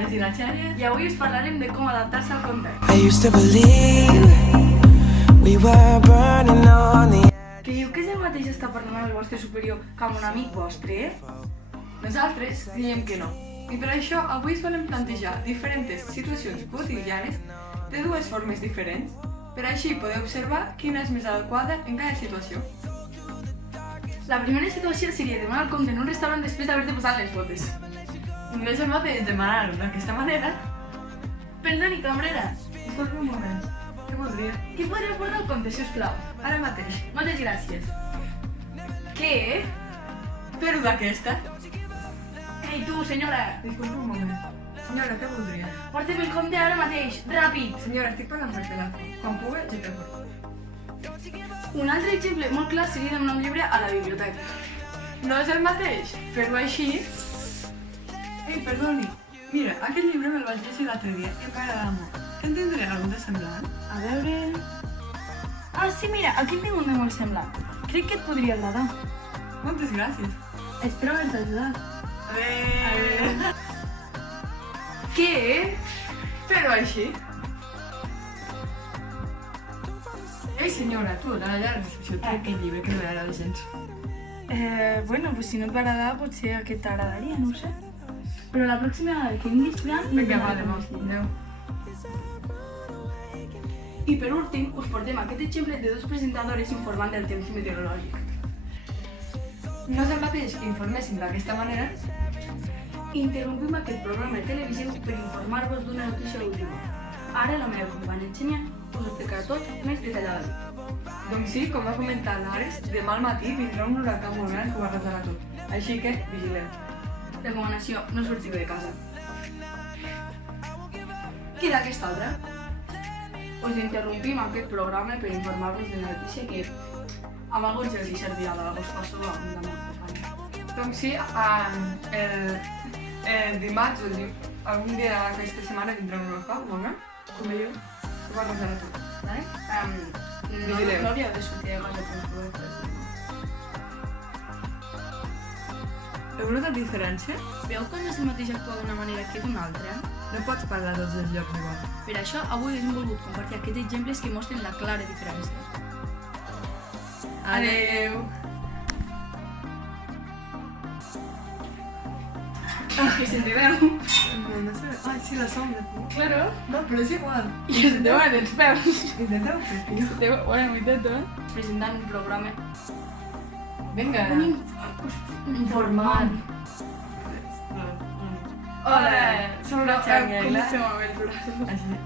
xares i les xares. I avui us parlarem de com adaptar-se al context. I used to believe we were burning on the Creieu que és el mateix estar parlant amb el vostre superior que amb un amic vostre? Nosaltres diem que no. I per això avui us volem plantejar diferents situacions quotidianes de dues formes diferents. Per així podeu observar quina és més adequada en cada situació. La primera situació seria demanar el compte en un restaurant després d'haver-te posat les botes. No és el mateix demanar-ho d'aquesta manera. Perdoni, cambrera. Disculpa un moment. Què voldria? Qui podria portar el compte, sisplau? Ara mateix. Moltes gràcies. Què? Però d'aquesta. Ei, tu, senyora! Disculpa un moment. Senyora, què voldria? Porta'm el compte ara mateix, ràpid! Senyora, estic parlant per telèfon. Quan pugui, ja te porto. Un altre exemple molt clar seria demanar un llibre a la biblioteca. No és el mateix fer-ho així. Ei, perdoni. Mira, aquest llibre me'l vaig llegir l'altre dia i em va agradar molt. En tindré algun de semblant? A veure... Ah, sí, mira, aquí en tinc un de molt semblant. Crec que et podria agradar. Moltes gràcies. Espero haver-te ajudat. Adéu. Què? Fer-ho així. Ei, senyora, tu, de la recepció, té aquest llibre que no m'agrada gens. Bueno, pues si no et va agradar, potser aquest t'agradaria, no ho sé. Però la pròxima vegada que vinguis plan... Vinga, vale, adéu. I per últim, us portem aquest exemple de dos presentadores informant del temps meteorològic. No és el mateix que informéssim d'aquesta manera. Interrompim aquest programa televisiu per informar-vos d'una notícia última. Ara la meva companya Xenia us explicarà tot més detalladament. Doncs sí, com va comentar l'Ares, demà al matí vindrà un huracà molt gran que ho arrasarà tot. Així que, vigileu. Recomanació, no sortiu de casa. I d'aquesta altra? Us interrompim aquest programa per informar-vos de la notícia que amb alguns els hi servirà de la vostra sola amb la meva companya. Doncs sí, el dimarts, algun dia d'aquesta setmana vindrà un huracà, molt gran, com veieu, que ho arrasarà tot. Vale? Vigileu. No hauríeu de sortir de casa per poder. Heu notat diferència? Veieu que no és el mateix actuar d'una manera que d'una altra? No pots parlar dels dos llocs igual. Per això, avui us hem volgut compartir aquests exemples que mostren la clara diferència. Adéu! Que se te veu. No sé. Ai, sí, la sombra. Claro. No, però és igual. I se te veuen els peus. Intenteu fer, tio. Se te veu, bueno, ho intento, presentant un programa. Vinga. Informant. Hola, som la Xènia i la... Com fem amb els braços? Així.